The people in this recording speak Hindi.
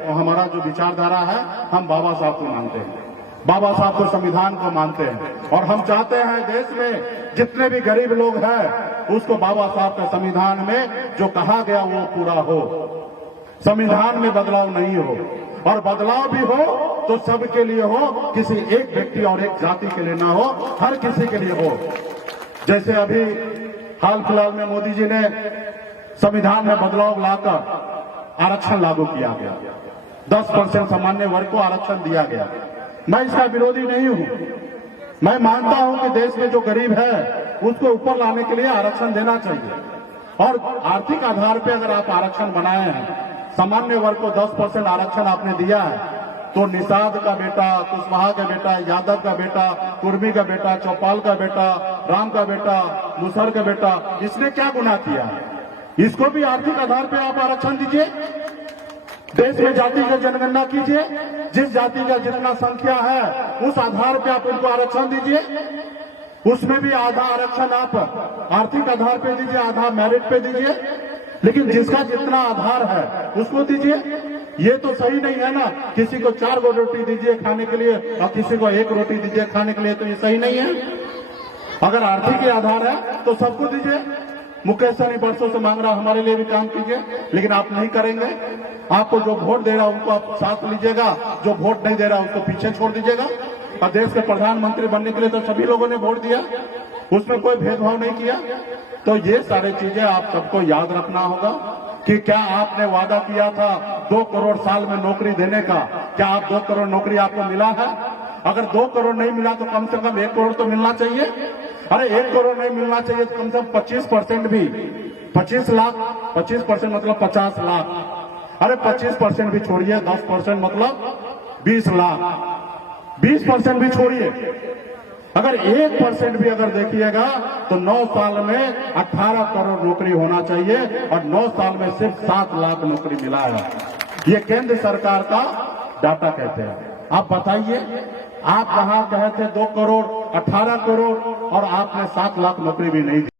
और हमारा जो विचारधारा है, हम बाबा साहब को मानते हैं, बाबा साहब को संविधान को मानते हैं और हम चाहते हैं देश में जितने भी गरीब लोग हैं उसको बाबा साहब के संविधान में जो कहा गया वो पूरा हो। संविधान में बदलाव नहीं हो और बदलाव भी हो तो सबके लिए हो, किसी एक व्यक्ति और एक जाति के लिए ना हो, हर किसी के लिए हो। जैसे अभी हाल फिलहाल में मोदी जी ने संविधान में बदलाव लाकर आरक्षण लागू किया गया, 10% सामान्य वर्ग को आरक्षण दिया गया। मैं इसका विरोधी नहीं हूं, मैं मानता हूं कि देश में जो गरीब है उसको ऊपर लाने के लिए आरक्षण देना चाहिए और आर्थिक आधार पर अगर आप आरक्षण बनाए हैं, सामान्य वर्ग को 10% आरक्षण आपने दिया है, तो निषाद का बेटा, कुशवाहा का बेटा, यादव का बेटा, कुर्मी का बेटा, चौपाल का बेटा, राम का बेटा, मुसहर का बेटा, इसने क्या गुनाह किया है? इसको भी आर्थिक आधार पर आप आरक्षण दीजिए। देश में जाति की जनगणना कीजिए, जिस जाति का जितना संख्या है उस आधार पर आप उनको आरक्षण दीजिए। उसमें भी आधा आरक्षण आप आर्थिक आधार पे दीजिए, आधा मेरिट पे दीजिए, लेकिन जिसका जितना आधार है उसको दीजिए। ये तो सही नहीं है ना, किसी को 4 गो रोटी दीजिए खाने के लिए और किसी को 1 रोटी दीजिए खाने के लिए, तो ये सही नहीं है। अगर आर्थिक आधार है तो सबको दीजिए। मुकेश सहनी वर्षों से मांग रहा, हमारे लिए भी काम कीजिए, लेकिन आप नहीं करेंगे। आपको जो वोट दे रहा उनको आप साथ लीजिएगा, जो वोट नहीं दे रहा उसको पीछे छोड़ दीजिएगा। और देश के प्रधानमंत्री बनने के लिए तो सभी लोगों ने वोट दिया, उसमें कोई भेदभाव नहीं किया। तो ये सारी चीजें आप सबको याद रखना होगा कि क्या आपने वादा किया था 2 करोड़ साल में नौकरी देने का, क्या आप 2 करोड़ नौकरी आपको मिला है? अगर 2 करोड़ नहीं मिला तो कम से कम 1 करोड़ तो मिलना चाहिए। अरे 1 करोड़ नहीं मिलना चाहिए तो कम से कम 25% भी, 25 लाख, 25% मतलब 50 लाख। अरे 25% भी छोड़िए, 10% मतलब 20 लाख, 20% भी छोड़िए। अगर 1% भी अगर देखिएगा तो 9 साल में 18 करोड़ नौकरी होना चाहिए और 9 साल में सिर्फ 7 लाख नौकरी मिला है। ये केंद्र सरकार का डाटा कहते हैं। आप बताइए, आप कहां कहे थे 2 करोड़ 18 करोड़ और आपने 7 लाख नौकरी भी नहीं दी।